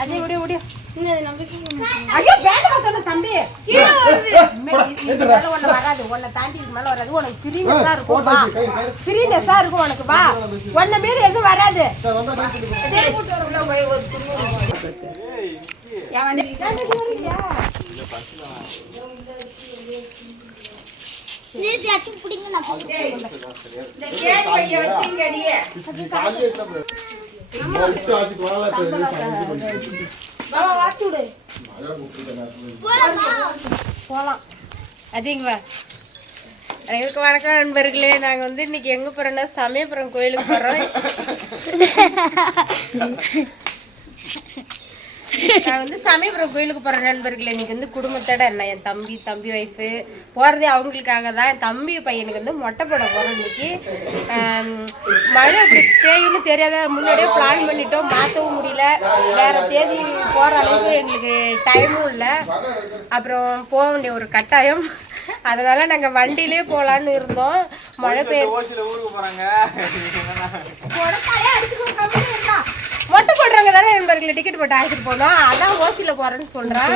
அதே ஓடி ஐயோ வேண்டாம் தம்பி வராது உன்னை தாண்டி மேல வராது உனக்கு ஃப்ரீனஸா இருக்கும் ஃப்ரீனஸா இருக்கும் உனக்கு வா உன்னை மீறி எதுவும் வராது போலாம் அஜய்ங்க அனைவருக்கும் வணக்கம் நண்பர்களே. நாங்கள் வந்து இன்னைக்கு எங்கே போகிறோன்னா சமயபுரம் கோயிலுக்கு போகிறோம். நான் வந்து சமயபுரம் கோயிலுக்கு போகிறேன் நண்பர்களே. இன்னைக்கு வந்து குடும்பத்தோட என்ன என் தம்பி ஒய்ஃபு போகிறதே அவங்களுக்காக தான். என் தம்பி பையனுக்கு வந்து மொட்டை போட போகிறோம். இன்னைக்கு மழை அப்படி பெய்யும்னு தெரியாத முன்னாடியே பிளான் பண்ணிட்டோம், மாற்றவும் முடியல. வேறு தேதி போகிற அளவுக்கு எங்களுக்கு டைமும் இல்லை. அப்புறம் போக வேண்டிய ஒரு கட்டாயம். அதனால நாங்கள் வண்டியிலே போகலான்னு இருந்தோம். மழை மொட்டை போடுறாங்க தானே நண்பர்களை டிக்கெட் போட்டு அழைச்சிட்டு போனோம். அதான் ஓசியில் போகிறேன்னு சொல்கிறேன்.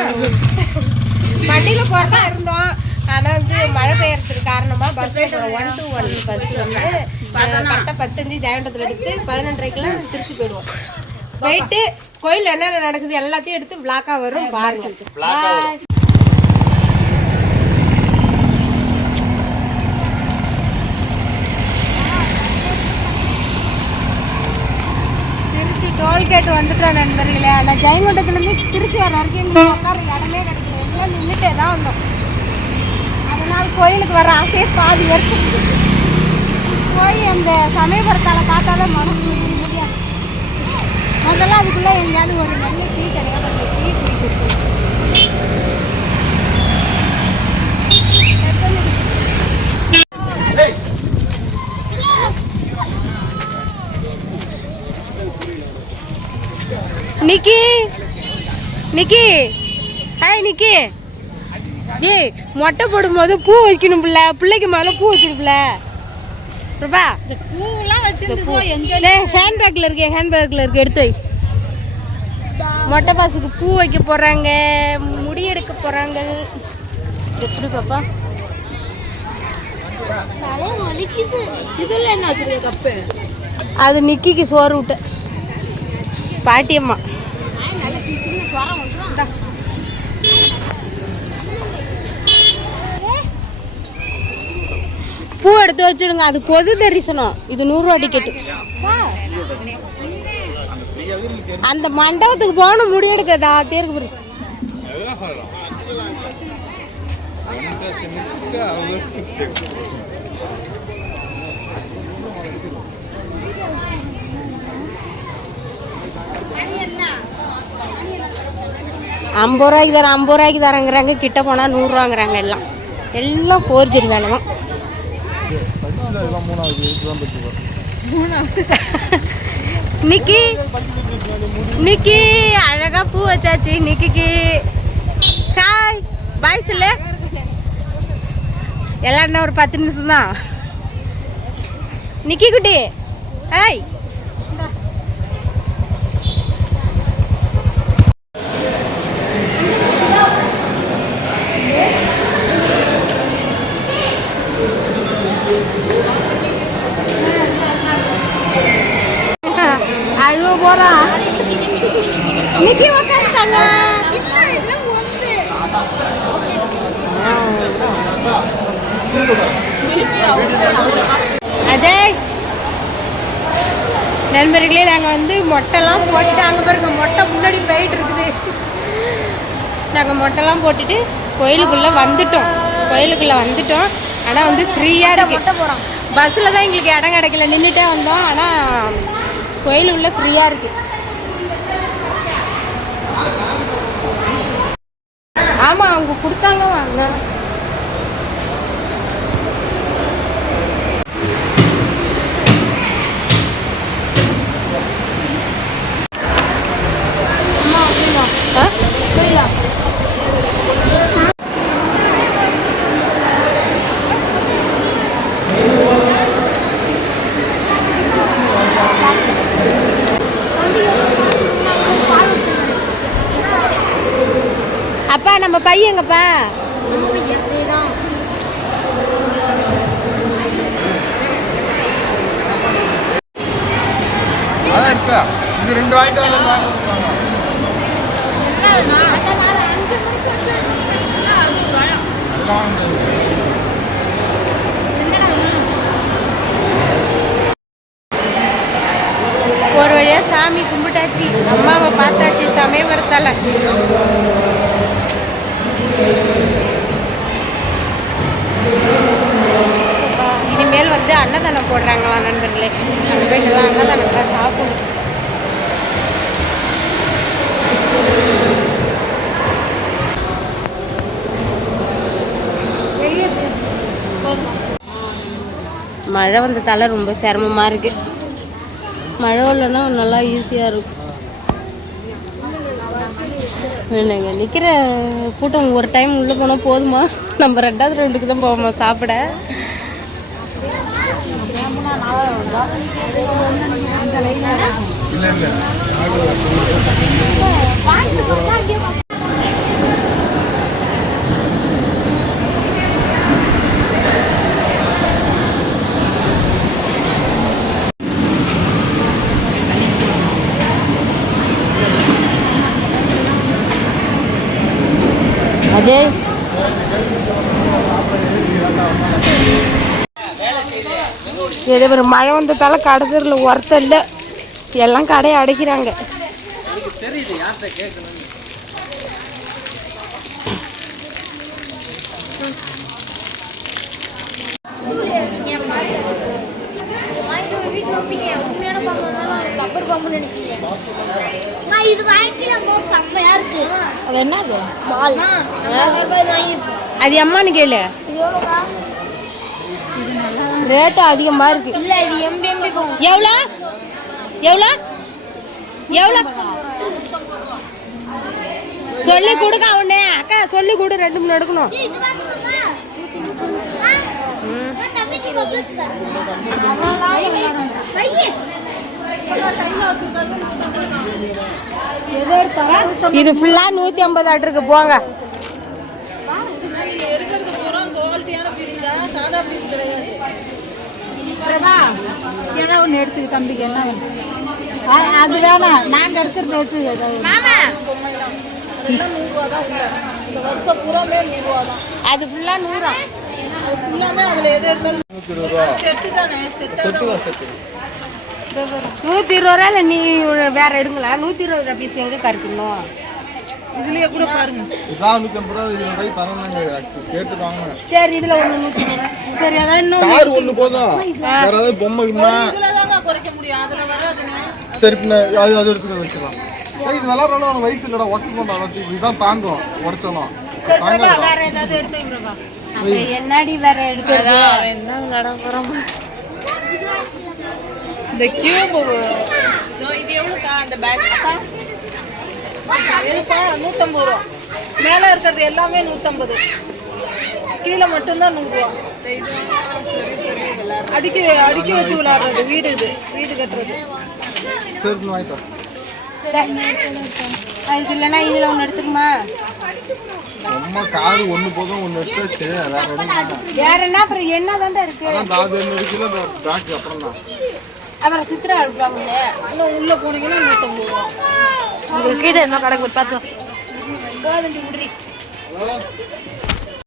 வண்டியில் போகிறதா இருந்தோம். ஆனால் வந்து மழை பெய்யறதுக்கு காரணமாக பஸ்ஸில் போகிறோம். 1-to-1 பஸ் வந்து கரெக்டாக 10:05 ஜெயண்டத்தில் எடுத்து 11:30க்கெல்லாம் திருச்சி போயிடுவோம். போயிட்டு கோயில் என்னென்ன நடக்குது எல்லாத்தையும் எடுத்து விளாக்காக வரும் பாருங்க. டோல்கேட் வந்துட்டோம் நண்பர்களே. ஆனால் ஜெயங்கொண்டத்துலேருந்து திருச்சி வர வரைக்கும் எங்களுக்கு உட்கார இடமே கிடைக்கல. எல்லாம் நின்றுட்டே தான் வந்தோம். அதனால் கோயிலுக்கு வர ஆசையே பாதி எடுத்து போய் அந்த சமயபுரத்தால் பார்த்தா தான் மனசு முடியாது. முதல்ல அதுக்குள்ளே எங்கேயாவது ஒரு நல்ல டீ கிடையாது. அந்த டீ குடிக்கிறது நிக்கி ஹாய் நிக்கி. ஏய் மொட்டை போடும்போது பூ வைக்கணும் பிள்ளை. பிள்ளைக்கு முதல்ல பூ வச்சுடுப்பில்ல பிரபா. இந்த பூவெல்லாம் வச்சுருந்தோ எங்கே ஹேண்ட்பேக்கில் இருக்கு எடுத்து வை. மொட்டை பாசுக்கு பூ வைக்க போகிறாங்க, முடி எடுக்க போகிறாங்க. எப்படி பாப்பா இதெல்லாம் என்ன வச்சுருக்க கப்பு? அது நிக்கிக்கு சோறு விட்ட பாட்டியம்மா. பூ எடுத்து வச்சுடுங்க. அது பொது தரிசனம். இது 100 ரூபா டிக்கெட்டு. அந்த மண்டபத்துக்கு போகணும் முடி எடுக்கதா தேர்க்கு. $50 ரூபாய்க்கு தரங்கிறாங்க. கிட்ட போனால் 100 ரூபாங்கிறாங்க. எல்லாம் ஃபோர்ஜரி வேலை தான். நிக்கி அழகா பூ வச்சாச்சு. நிக்கிக்கு ஹாய் பாய் சொல்லு. எல்லாம் என்ன ஒரு 10 நிமிஷம் தான். நிக்கி குட்டி ஹாய். அழுவ போறான் நிக்கி உட்காந்துட்டாங்க. அஜய் நண்பர்களே நாங்கள் வந்து மொட்டைலாம் போட்டுட்டு அங்கே பாருங்க மொட்டை முன்னாடி போயிட்டு இருக்குது. நாங்கள் மொட்டைலாம் போட்டுட்டு கோயிலுக்குள்ளே வந்துட்டோம். ஆனால் வந்து ஃப்ரீயாக இருக்கு. பஸ்ஸில் தான் எங்களுக்கு இடம் கிடைக்கல, நின்றுட்டே வந்தோம். ஆனால் கோயில் உள்ள ஃப்ரீயாக இருக்கு. ஆமாம் அவங்க கொடுத்தாங்க வாங்க. நம்ம பையங்கப்பா இது 2 வாங்கிட்டு ஒரு வழியா சாமி கும்பிட்டாச்சு, அம்மாவை பார்த்தாச்சு சமயபுரத்தால. இனிமேல் வந்து அன்னதானம் போடுறாங்களா நண்பர்களே, அங்கே போயிட்டு எல்லாம் அன்னதானத்தை சாப்பிடணும். மழை வந்ததால ரொம்ப சிரமமாக இருக்குது. மழை வரலன்னா நல்லா ஈஸியாக இருக்கும். இல்லைங்க நிற்கிற கூட்டம் ஒரு டைம் உள்ளே போனால் போதுமா? நம்ம 2வது ரவுண்டுக்கு தான் போவோமா சாப்பிட. அஜய் இதே ஒரு மழை வந்ததால கடத்தல ஒருத்தர் இல்லை, எல்லாம் கடையை அடைக்கிறாங்க. அது அம்மானு கேளு, ரேட்டு அதிகமா இருக்கு. எவ்வளோ எவ்வளோ எவ்வளோ சொல்லி கொடுக்க அவனே அக்கா, சொல்லி கொடு, 2 எடுக்கணும். இது ஃபுல்லா 150 ஆட்டிருக்கு போங்க. ஏதாவது ஒன்று எடுத்துக்க தம்பிக்கு என்ன அது வேணாம், நாங்கள் எடுத்துட்டு அது ஃபுல்லா 100. அதில் எது எடுத்தாலும் 120 ரூபா. இல்லை நீ வேற எடுங்களா? 120 ரூபா பீஸ் எங்கே கருக்கணும்? இதுலயே கூட பாருங்க. சரி இதுல 120. சரி அதான் இன்னும் கார் ஒண்ணு போதும், வேற ஏதாவது பொம்மை இதுலதாங்க குறைக்க முடியும், அதுல வராதுங்க. சரி அது எடுத்து வச்சுக்கலாம். இது விளையாடுறோம், வயசு இல்லடா, உடச்சு இதுதான் தாங்கும், உடச்சலாம். வேற ஏதாவது எடுத்துக்கிறோம். என்னடி வேற எடுக்கிறது? என்ன விளையாட போறோம்? இந்த கியூப் இது எவ்வளோக்கா? அந்த பேக் இருக்கா 150 ரூபா. மேலே இருக்கிறது எல்லாமே 150, கீழே மட்டும்தான் 100 ரூபா. அடிக்கி வச்சு விளையாடுறது, வீடு கட்டுறது. அதுக்கு இல்லைன்னா இதில் 1 எடுத்துக்குமா? அம்மா கார் ஒன்று போதும், 1 எடுத்து வேற என்ன அப்புறம் என்னதான் இருக்கு? அப்புறம் சித்திரா எடுப்பாங்க. இன்னும் உள்ளே போனீங்கன்னா 150 ரூபா. உங்களுக்கு இது என்ன கடைக்கு பார்த்தோம்.